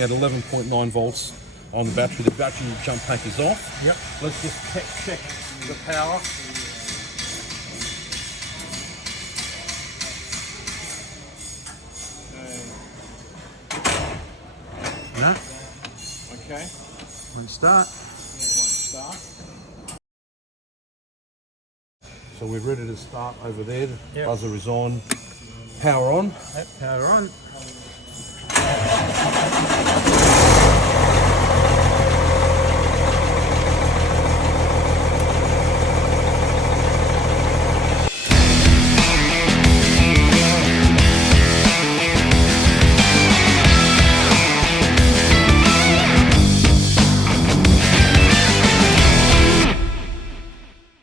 sitting at 11.9 volts on the battery. The battery jump pack is off. Yep. Let's just check the power. No. Okay. Won't start. Start. So we're ready to start over there. The Yep. buzzer is on. Power on. Yep, power on.